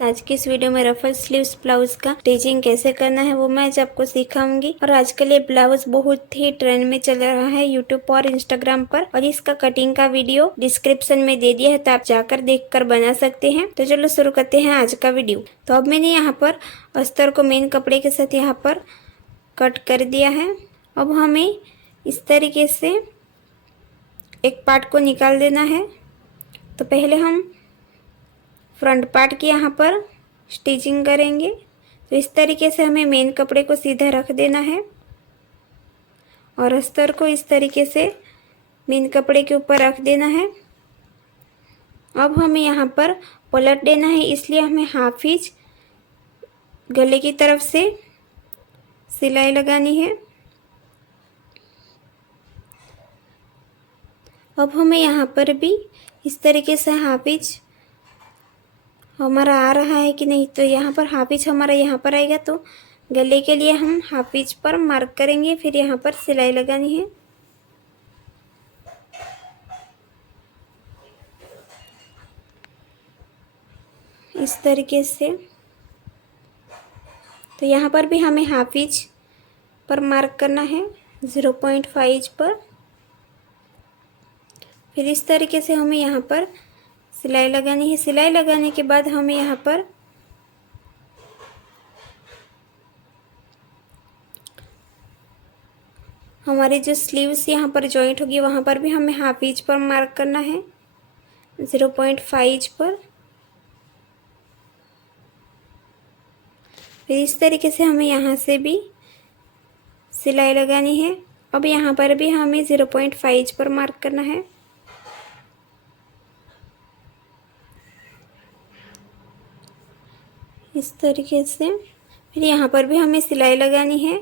आज की इस वीडियो में रफल स्लीव्स ब्लाउज का स्टिचिंग कैसे करना है वो मैं आज आपको सिखाऊंगी। और आजकल ये ब्लाउज बहुत ही ट्रेंड में चल रहा है यूट्यूब और इंस्टाग्राम पर, और इसका कटिंग का वीडियो डिस्क्रिप्शन में दे दिया है, तो आप जाकर देखकर बना सकते हैं। तो चलो शुरू करते हैं आज का वीडियो। तो अब मैंने यहाँ पर अस्तर को मेन कपड़े के साथ यहाँ पर कट कर दिया है। अब हमें इस तरीके से एक पार्ट को निकाल देना है। तो पहले हम फ्रंट पार्ट की यहाँ पर स्टिचिंग करेंगे। तो इस तरीके से हमें मेन कपड़े को सीधा रख देना है और अस्तर को इस तरीके से मेन कपड़े के ऊपर रख देना है। अब हमें यहाँ पर पलट देना है, इसलिए हमें हाफ इंच गले की तरफ से सिलाई लगानी है। अब हमें यहाँ पर भी इस तरीके से हाफ इंच हमारा आ रहा है कि नहीं, तो यहाँ पर हाफ इंच हमारा यहाँ पर आएगा, तो गले के लिए हम हाफ इंच पर मार्क करेंगे, फिर यहाँ पर सिलाई लगानी है। इस तरीके से। तो यहाँ पर भी हमें हाफ इंच पर मार्क करना है 0.5 इंच पर। फिर इस तरीके से हमें यहाँ पर सिलाई लगानी है। सिलाई लगाने के बाद हमें यहाँ पर हमारे जो स्लीव्स यहाँ पर जॉइंट होगी वहाँ पर भी हमें हाफ इंच पर मार्क करना है 0.5 इंच पर। फिर इस तरीके से हमें यहाँ से भी सिलाई लगानी है। अब यहाँ पर भी हमें 0.5 इंच पर मार्क करना है। इस तरीके से। फिर यहाँ पर भी हमें सिलाई लगानी है।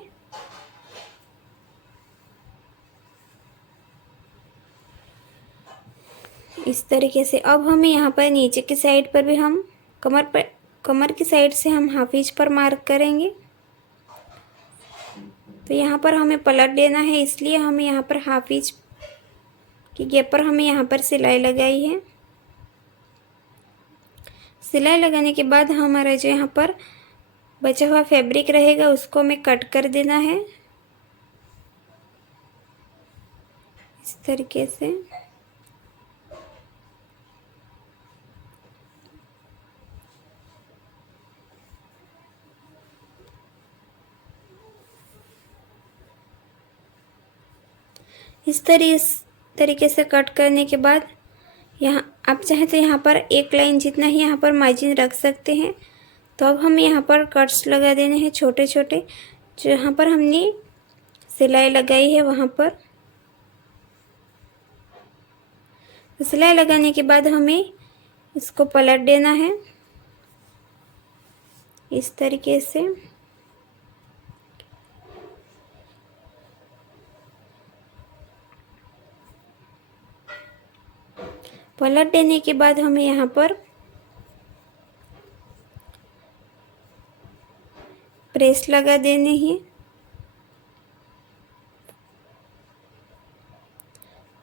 इस तरीके से। अब हमें यहाँ पर नीचे की साइड पर भी हम कमर की साइड से हम हाफ इंच पर मार्क करेंगे। तो यहाँ पर हमें पलट देना है, इसलिए हमें यहाँ पर हाफ इंच की गैप पर हमें यहाँ पर सिलाई लगाई है। सिलाई लगाने के बाद हमारा जो यहाँ पर बचा हुआ फैब्रिक रहेगा उसको हमें कट कर देना है इस तरीके से। इस तरीके से कट करने के बाद यहाँ आप चाहें तो यहाँ पर एक लाइन जितना ही यहाँ पर मार्जिन रख सकते हैं। तो अब हमें यहाँ पर कट्स लगा देने हैं छोटे छोटे, जो यहाँ पर हमने सिलाई लगाई है वहाँ पर। तो सिलाई लगाने के बाद हमें इसको पलट देना है इस तरीके से। पलट देने के बाद हमें यहाँ पर प्रेस लगा देने हैं।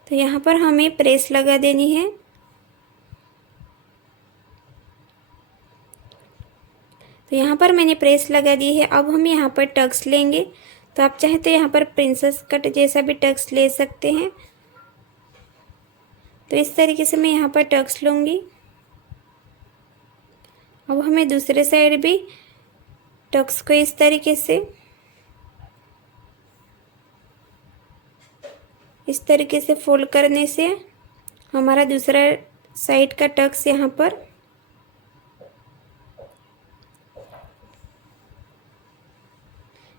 तो यहाँ पर हमें प्रेस लगा देनी है। तो यहाँ पर मैंने प्रेस लगा दी है। अब हम यहाँ पर टक्स लेंगे। तो आप चाहे तो यहाँ पर प्रिंसेस कट जैसा भी टक्स ले सकते हैं। तो इस तरीके से मैं यहाँ पर टक्स लूँगी। अब हमें दूसरे साइड भी टक्स को इस तरीके से फोल्ड करने से हमारा दूसरा साइड का टक्स यहाँ पर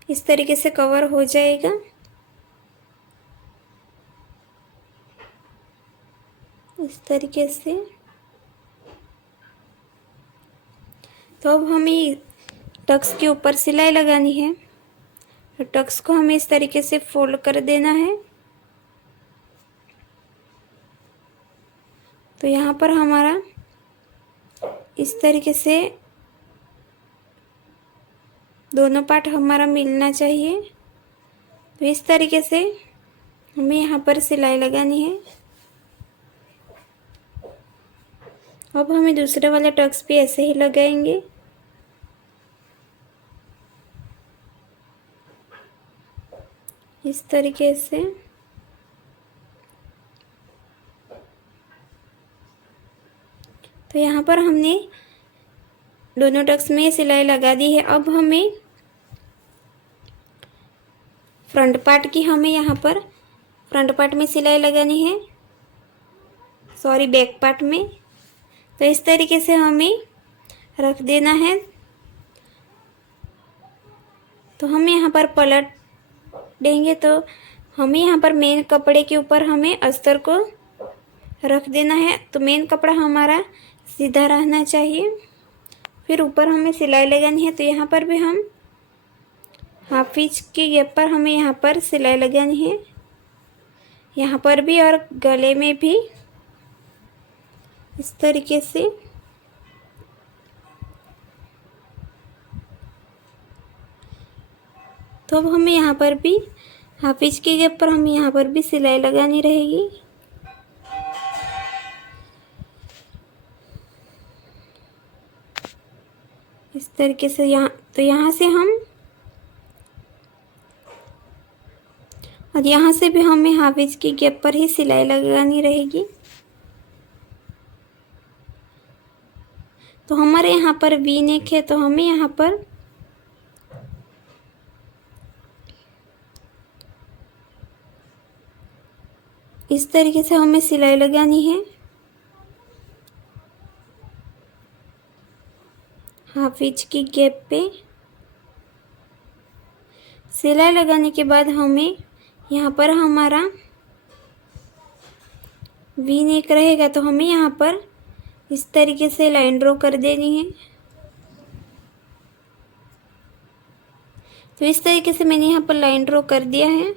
इस तरीके से कवर हो जाएगा। इस तरीके से। तो अब हमें टक्स के ऊपर सिलाई लगानी है। तो टक्स को हमें इस तरीके से फोल्ड कर देना है। तो यहाँ पर हमारा इस तरीके से दोनों पार्ट हमारा मिलना चाहिए। तो इस तरीके से हमें यहाँ पर सिलाई लगानी है। अब हमें दूसरे वाले टक्स भी ऐसे ही लगाएंगे। इस तरीके से। तो यहाँ पर हमने दोनों टक्स में सिलाई लगा दी है। अब हमें फ्रंट पार्ट की यहाँ पर फ्रंट पार्ट में सिलाई लगानी है, सॉरी बैक पार्ट में। तो इस तरीके से हमें रख देना है। तो हम यहाँ पर पलट देंगे तो हमें यहाँ पर मेन कपड़े के ऊपर हमें अस्तर को रख देना है। तो मेन कपड़ा हमारा सीधा रहना चाहिए। फिर ऊपर हमें सिलाई लगानी है। तो यहाँ पर भी हम हाफ इंच के गैप पर हमें यहाँ पर सिलाई लगानी है, यहाँ पर भी और गले में भी इस तरीके से। तो अब हमें यहाँ पर भी हाफ इंच के गैप पर हमें यहाँ पर भी सिलाई लगानी रहेगी। इस तरीके से यहाँ से हम और यहाँ से भी हमें हाफ इंच की गैप पर ही सिलाई लगानी रहेगी। तो हमारे यहाँ पर वी नेक है, तो हमें यहाँ पर इस तरीके से हमें सिलाई लगानी है। हाफ इंच की गैप पे सिलाई लगाने के बाद हमें यहाँ पर हमारा वी नेक रहेगा। तो हमें यहाँ पर इस तरीके से लाइन ड्रॉ कर देनी है। तो इस तरीके से मैंने यहाँ पर लाइन ड्रॉ कर दिया है।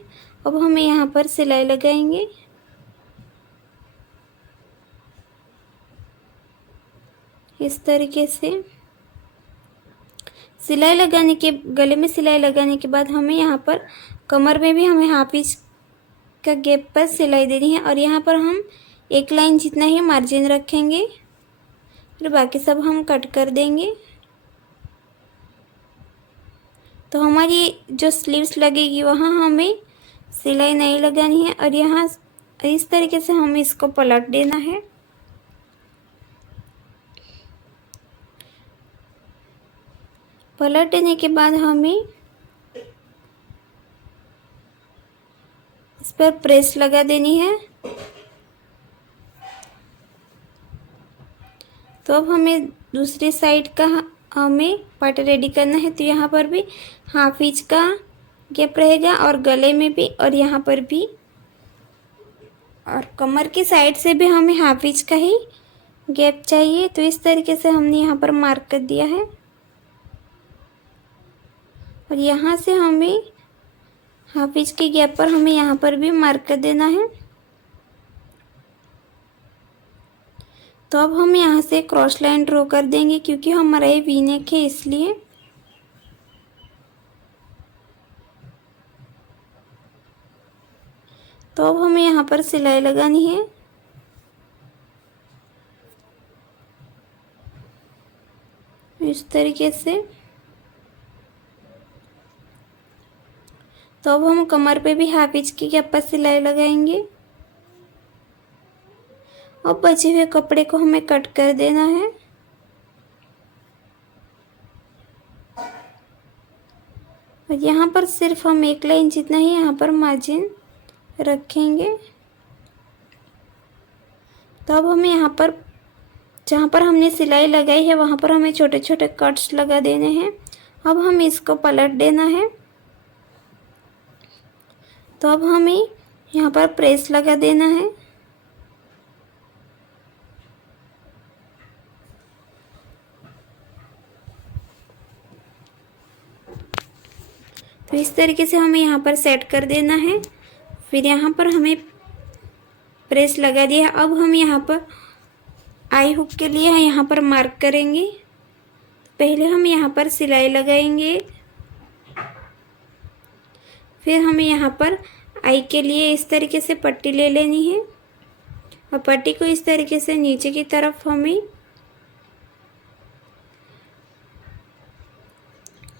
अब हमें यहाँ पर सिलाई लगाएंगे। इस तरीके से सिलाई लगाने के गले में सिलाई लगाने के बाद हमें यहाँ पर कमर में भी हमें हाफ इंच का गैप पर सिलाई देनी है। और यहाँ पर हम एक लाइन जितना ही मार्जिन रखेंगे, फिर बाकी सब हम कट कर देंगे। तो हमारी जो स्लीव्स लगेगी वहाँ हमें सिलाई नहीं लगानी है। और यहाँ इस तरीके से हमें इसको पलट देना है। पलट देने के बाद हमें इस पर प्रेस लगा देनी है। तो अब हमें दूसरी साइड का हमें पार्ट रेडी करना है। तो यहाँ पर भी हाफ इंच का गैप रहेगा और गले में भी और यहाँ पर भी, और कमर की साइड से भी हमें हाफ इंच का ही गैप चाहिए। तो इस तरीके से हमने यहाँ पर मार्क कर दिया है। और यहाँ से हमें हाफ इंच के गैप पर हमें यहाँ पर भी मार्क कर देना है। तो अब हम यहाँ से क्रॉस लाइन ड्रॉ कर देंगे, क्योंकि हमारा ये वी नेक है इसलिए। तो अब हमें यहाँ पर सिलाई लगानी है। इस तरीके से। तो अब हम कमर पे भी हाफ इंच की गैप पर सिलाई लगाएंगे। अब बचे हुए कपड़े को हमें कट कर देना है। और यहाँ पर सिर्फ हम एक लाइन जितना ही यहाँ पर मार्जिन रखेंगे। तो अब हमें यहाँ पर जहाँ पर हमने सिलाई लगाई है वहाँ पर हमें छोटे छोटे कट्स लगा देने हैं। अब हमें इसको पलट देना है। तो अब हमें यहाँ पर प्रेस लगा देना है। तो इस तरीके से हमें यहाँ पर सेट कर देना है। फिर यहाँ पर हमें प्रेस लगा दिया। अब हम यहाँ पर आई हुक के लिए यहाँ पर मार्क करेंगे। पहले हम यहाँ पर सिलाई लगाएंगे, फिर हमें यहाँ पर आई के लिए इस तरीके से पट्टी ले लेनी है और पट्टी को इस तरीके से नीचे की तरफ हमें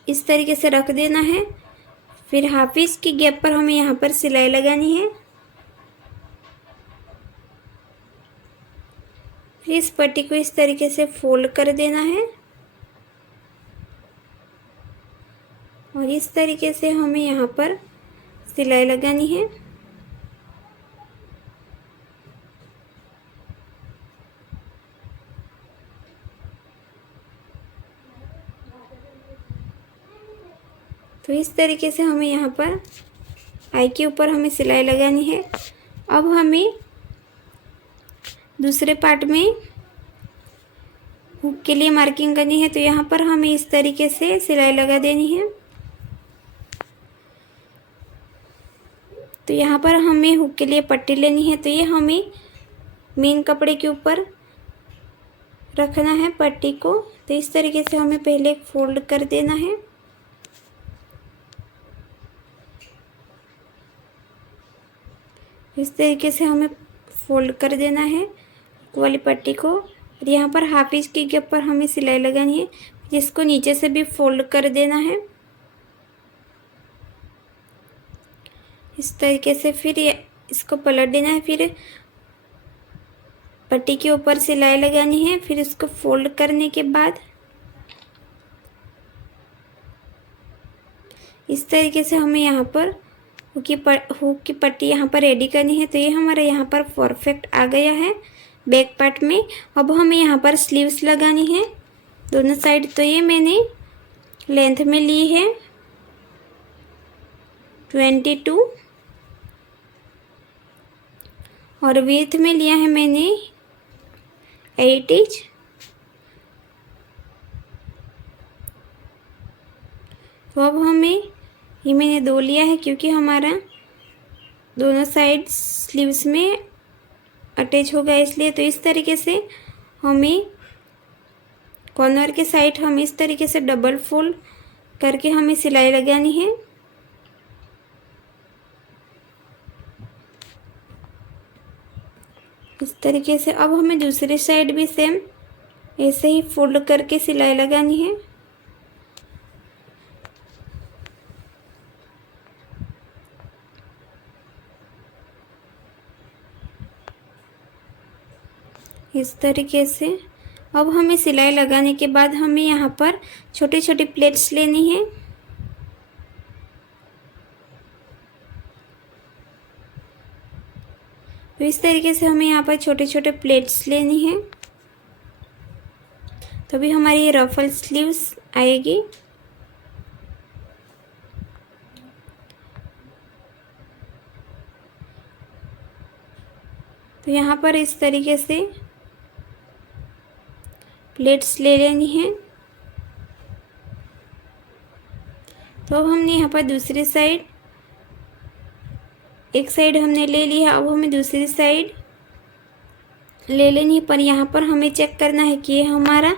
इस तरीके से रख देना है। फिर हाफ इंच की गैप पर हमें यहाँ पर सिलाई लगानी है। फिर इस पट्टी को इस तरीके से फोल्ड कर देना है और इस तरीके से हमें यहाँ पर सिलाई लगानी है। तो इस तरीके से हमें यहाँ पर आई के ऊपर हमें सिलाई लगानी है। अब हमें दूसरे पार्ट में हुक के लिए मार्किंग करनी है। तो यहाँ पर हमें इस तरीके से सिलाई लगा देनी है। तो यहाँ पर हमें हुक के लिए पट्टी लेनी है। तो ये हमें मेन कपड़े के ऊपर रखना है पट्टी को। तो इस तरीके से हमें पहले फोल्ड कर देना है। इस तरीके से हमें फोल्ड कर देना है हुक वाली पट्टी को और यहाँ पर हाफ इंच की गैप पर हमें सिलाई लगानी है, जिसको नीचे से भी फोल्ड कर देना है इस तरीके से। फिर इसको पलट देना है। फिर पट्टी के ऊपर सिलाई लगानी है। फिर इसको फोल्ड करने के बाद इस तरीके से हमें यहाँ पर हुक की पट्टी यहाँ पर रेडी करनी है। तो ये हमारा यहाँ पर परफेक्ट आ गया है बैक पार्ट में। अब हमें यहाँ पर स्लीव्स लगानी है दोनों साइड। तो ये मैंने लेंथ में ली है 22 और विड्थ में लिया है मैंने 8 इंच। तो अब हमें ये मैंने 2 लिया है क्योंकि हमारा दोनों साइड स्लीव्स में अटैच होगा इसलिए। तो इस तरीके से हमें कॉर्नर के साइड हम इस तरीके से डबल फोल्ड करके हमें सिलाई लगानी है। इस तरीके से अब हमें दूसरी साइड भी सेम ऐसे ही फोल्ड करके सिलाई लगानी है। इस तरीके से अब हमें सिलाई लगाने के बाद हमें यहाँ पर छोटे छोटे प्लेट्स लेनी है। तो इस तरीके से हमें यहाँ पर छोटे छोटे प्लेट्स लेनी है, तभी हमारी ये रफल स्लीव्स आएगी। तो यहाँ पर इस तरीके से प्लेट्स ले लेनी है। तो अब हमने यहाँ पर दूसरी साइड एक साइड हमने ले लिया। अब हमें दूसरी साइड ले लेनी है, पर यहाँ पर हमें चेक करना है कि ये हमारा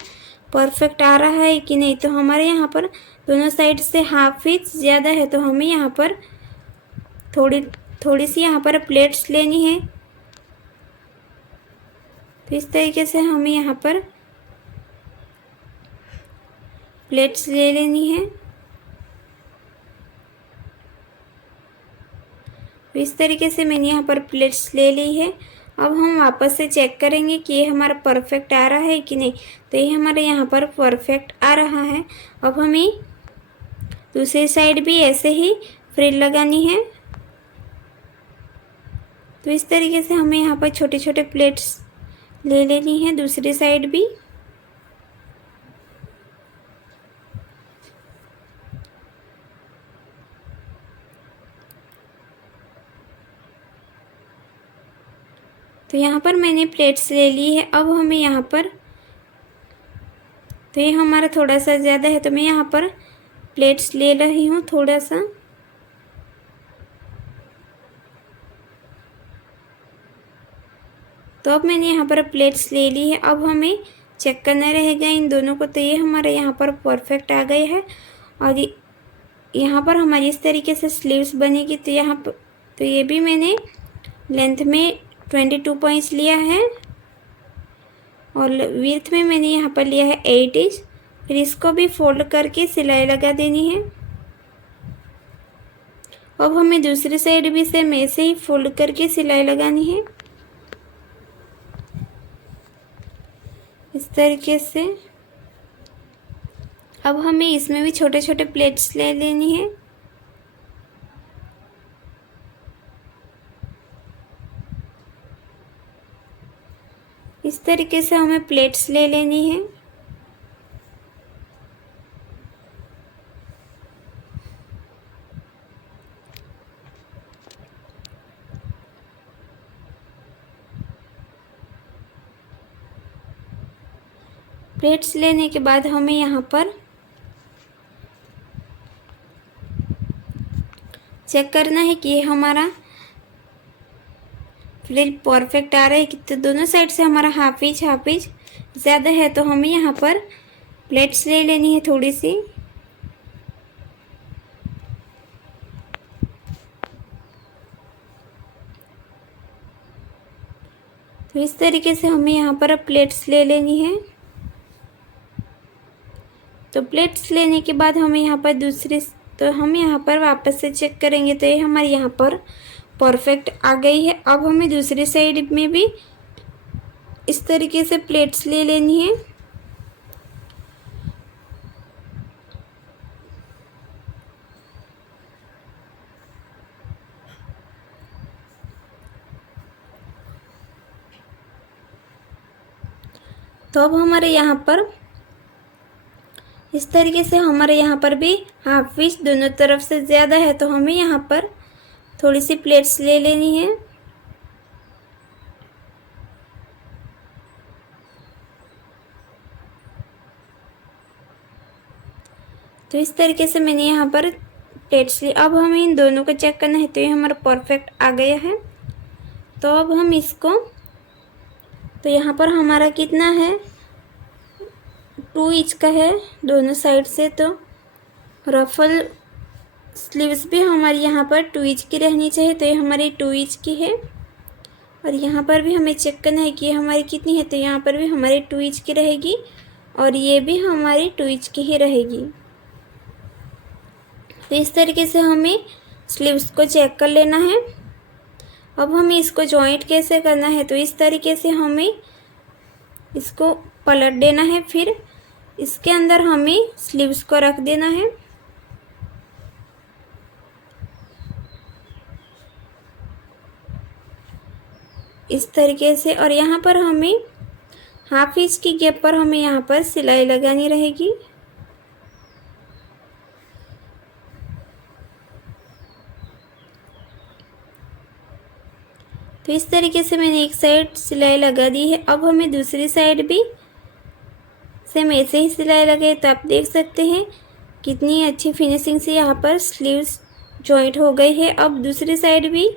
परफेक्ट आ रहा है कि नहीं। तो हमारे यहाँ पर दोनों साइड से हाफ इंच ज़्यादा है, तो हमें यहाँ पर थोड़ी सी यहाँ पर प्लेट्स लेनी है। तो इस तरीके से हमें यहाँ पर प्लेट्स ले लेनी है। तो इस तरीके से मैंने यहाँ पर प्लेट्स ले ली है। अब हम वापस से चेक करेंगे कि ये हमारा परफेक्ट आ रहा है कि नहीं। तो ये हमारे यहाँ पर परफेक्ट आ रहा है। अब हमें दूसरी साइड भी ऐसे ही फ्रिल लगानी है। तो इस तरीके से हमें यहाँ पर छोटे छोटे प्लेट्स ले लेनी है दूसरी साइड भी। तो यहाँ पर मैंने प्लेट्स ले ली है। अब हमें यहाँ पर तो ये हमारा थोड़ा सा ज़्यादा है, तो मैं यहाँ पर प्लेट्स ले रही हूँ थोड़ा सा। तो अब मैंने यहाँ पर प्लेट्स ले ली है। अब हमें चेक करना रहेगा इन दोनों को। तो ये हमारे यहाँ पर परफेक्ट आ गए हैं और यहाँ पर हमारी इस तरीके से स्लीव्स बनेगी। तो यहाँ पर तो ये भी मैंने लेंथ में 22 पॉइंट्स लिया है और विड्थ में मैंने यहाँ पर लिया है 8 इंच। फिर इसको भी फोल्ड करके सिलाई लगा देनी है। अब हमें दूसरी साइड भी सेम ऐसे ही फोल्ड करके सिलाई लगानी है, इस तरीके से। अब हमें इसमें भी छोटे छोटे प्लेट्स ले लेनी है। इस तरीके से हमें प्लेट्स ले लेनी है। प्लेट्स लेने के बाद हमें यहाँ पर चेक करना है कि ये हमारा फ्रिल परफेक्ट आ रहा है कि, तो दोनों साइड से हमारा हाफ इंच ज़्यादा है तो हमें यहाँ पर प्लेट्स ले लेनी है थोड़ी सी। तो इस तरीके से हमें यहाँ पर अब प्लेट्स ले लेनी है। तो प्लेट्स लेने के बाद हमें यहाँ पर तो हम यहाँ पर वापस से चेक करेंगे तो ये हमारे यहाँ पर परफेक्ट आ गई है। अब हमें दूसरी साइड में भी इस तरीके से प्लेट्स ले लेनी है। तो अब हमारे यहाँ पर इस तरीके से हमारे यहाँ पर भी हाफ इंच दोनों तरफ से ज़्यादा है तो हमें यहाँ पर थोड़ी सी प्लेट्स ले लेनी है। तो इस तरीके से मैंने यहाँ पर प्लेट्स ली। अब हमें इन दोनों को चेक करना है तो ये हमारा परफेक्ट आ गया है। तो अब हम इसको, तो यहाँ पर हमारा कितना है 2 इंच का है दोनों साइड से। तो रफल स्लीव्स भी हमारी यहाँ पर 2 इंच की रहनी चाहिए तो ये हमारी 2 इंच की है। और यहाँ पर भी हमें चेक करना है कि ये हमारी कितनी है, तो यहाँ पर भी हमारी 2 इंच की रहेगी और ये भी हमारी 2 इंच की ही रहेगी। तो इस तरीके से हमें स्लीव्स को चेक कर लेना है। अब हमें इसको जॉइंट कैसे करना है, तो इस तरीके से हमें इसको पलट देना है, फिर इसके अंदर हमें स्लीव्स को रख देना है। इस तरीके से, और यहाँ पर हमें हाफ इंच की गैप पर हमें यहाँ पर सिलाई लगानी रहेगी। तो इस तरीके से मैंने एक साइड सिलाई लगा दी है। अब हमें दूसरी साइड भी सेम ऐसे ही सिलाई लगाए। तो आप देख सकते हैं कितनी अच्छी फिनिशिंग से यहाँ पर स्लीव्स जॉइंट हो गई है। अब दूसरी साइड भी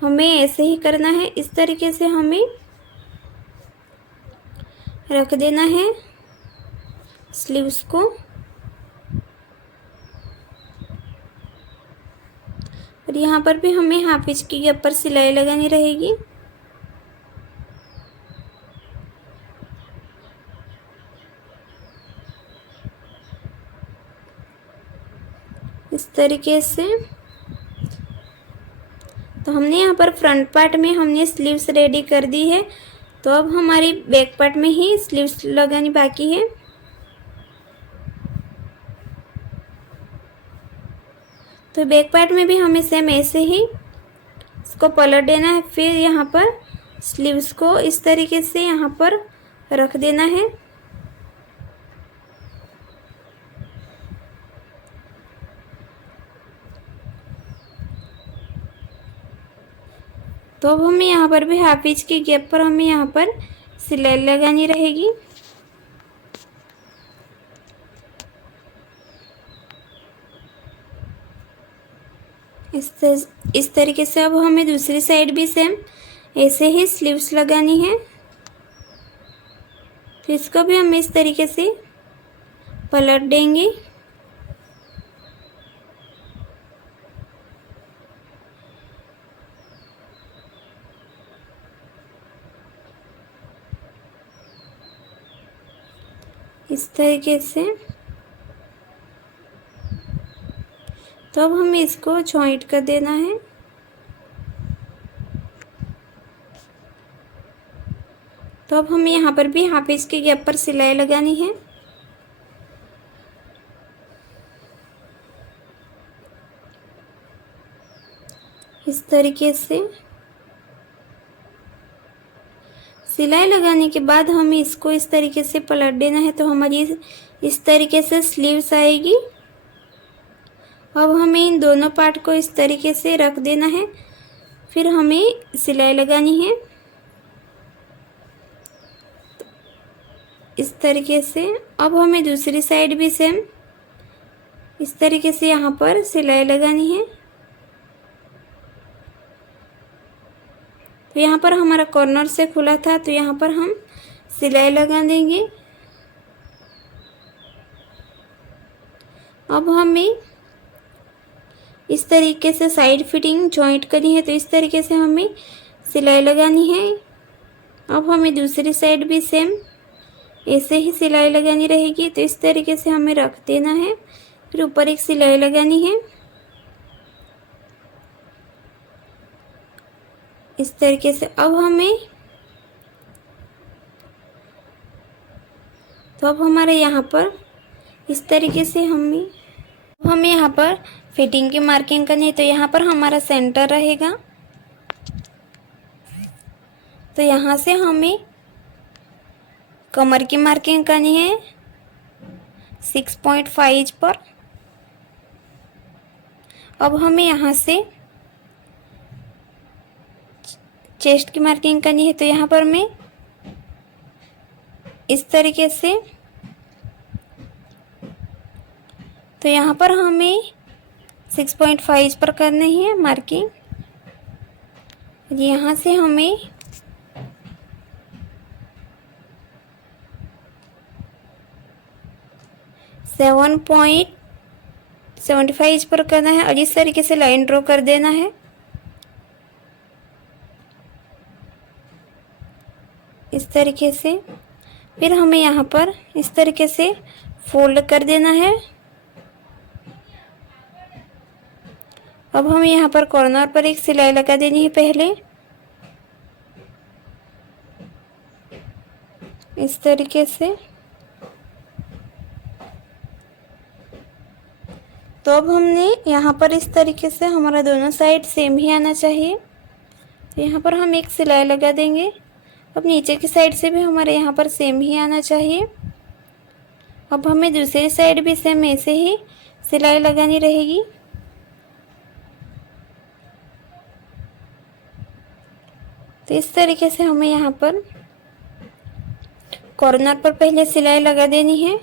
हमें ऐसे ही करना है। इस तरीके से हमें रख देना है स्लीव्स को। और यहाँ पर भी हमें हाफ इंच की गैप पर सिलाई लगानी रहेगी। इस तरीके से। तो हमने यहाँ पर फ्रंट पार्ट में हमने स्लीव्स रेडी कर दी है। तो अब हमारी बैक पार्ट में ही स्लीव्स लगानी बाकी है। तो बैक पार्ट में भी हमें सेम ऐसे ही इसको पलट देना है, फिर यहाँ पर स्लीव्स को इस तरीके से यहाँ पर रख देना है। तो अब हमें यहाँ पर भी हाफ इंच की गैप पर हमें यहाँ पर सिलाई लगानी रहेगी। इस तरीके से। अब हमें दूसरी साइड भी सेम ऐसे ही स्लीव्स लगानी है। फिर इसको भी हम इस तरीके से पलट देंगे। इस तरीके से। तो अब हमें इसको जॉइंट कर देना है। तो अब हमें यहाँ पर भी हाफ इंच के गैप पर सिलाई लगानी है। इस तरीके से सिलाई लगाने के बाद हमें इसको इस तरीके से पलट देना है। तो हमारी इस तरीके से स्लीव्स आएगी। अब हमें इन दोनों पार्ट को इस तरीके से रख देना है, फिर हमें सिलाई लगानी है इस तरीके से। अब हमें दूसरी साइड भी सेम इस तरीके से यहाँ पर सिलाई लगानी है। तो यहाँ पर हमारा कॉर्नर से खुला था, तो यहाँ पर हम सिलाई लगा देंगे। अब हमें इस तरीके से साइड फिटिंग जॉइंट करनी है, तो इस तरीके से हमें सिलाई लगानी है। अब हमें दूसरी साइड भी सेम ऐसे ही सिलाई लगानी रहेगी। तो इस तरीके से हमें रख देना है, फिर ऊपर एक सिलाई लगानी है इस तरीके से। अब हमारे यहाँ पर इस तरीके से हमें यहाँ पर फिटिंग की मार्किंग करनी है। तो यहाँ पर हमारा सेंटर रहेगा, तो यहाँ से हमें कमर की मार्किंग करनी है 6.5 इंच पर। अब हमें यहाँ से चेस्ट की मार्किंग करनी है। तो यहाँ पर मैं इस तरीके से, तो यहाँ पर हमें 6.5 इंच पर करनी है मार्किंग। यहाँ से हमें 7.75 इंच पर करना है और इस तरीके से लाइन ड्रॉ कर देना है। इस तरीके से फिर हमें यहाँ पर इस तरीके से फोल्ड कर देना है। अब हमें यहाँ पर कॉर्नर पर एक सिलाई लगा देनी है पहले इस तरीके से। तो अब हमने यहाँ पर इस तरीके से हमारा दोनों साइड सेम ही आना चाहिए। तो यहाँ पर हम एक सिलाई लगा देंगे। अब नीचे की साइड से भी हमारे यहाँ पर सेम ही आना चाहिए। अब हमें दूसरी साइड भी सेम ऐसे ही सिलाई लगानी रहेगी। तो इस तरीके से हमें यहाँ पर कॉर्नर पर पहले सिलाई लगा देनी है।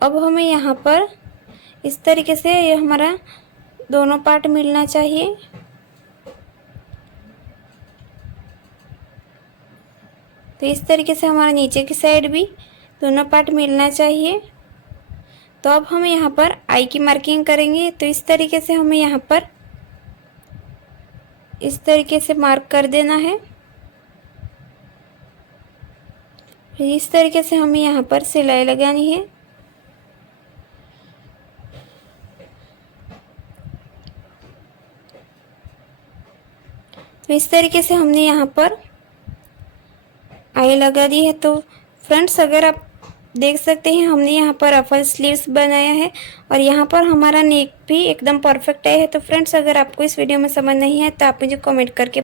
अब हमें यहाँ पर इस तरीके से ये हमारा दोनों पार्ट मिलना चाहिए। तो इस तरीके से हमारा नीचे की साइड भी दोनों पार्ट मिलना चाहिए। तो अब हम यहाँ पर आई की मार्किंग करेंगे। तो इस तरीके से हमें यहाँ पर इस तरीके से मार्क कर देना है। इस तरीके से हमें यहाँ पर सिलाई लगानी है। तो इस तरीके से हमने यहाँ पर आई लगा दी है। तो फ्रेंड्स, अगर आप देख सकते हैं हमने यहाँ पर रफल स्लीव्स बनाया है और यहाँ पर हमारा नेक भी एकदम परफेक्ट आया है। तो फ्रेंड्स, अगर आपको इस वीडियो में समझ नहीं है तो आप मुझे कमेंट करके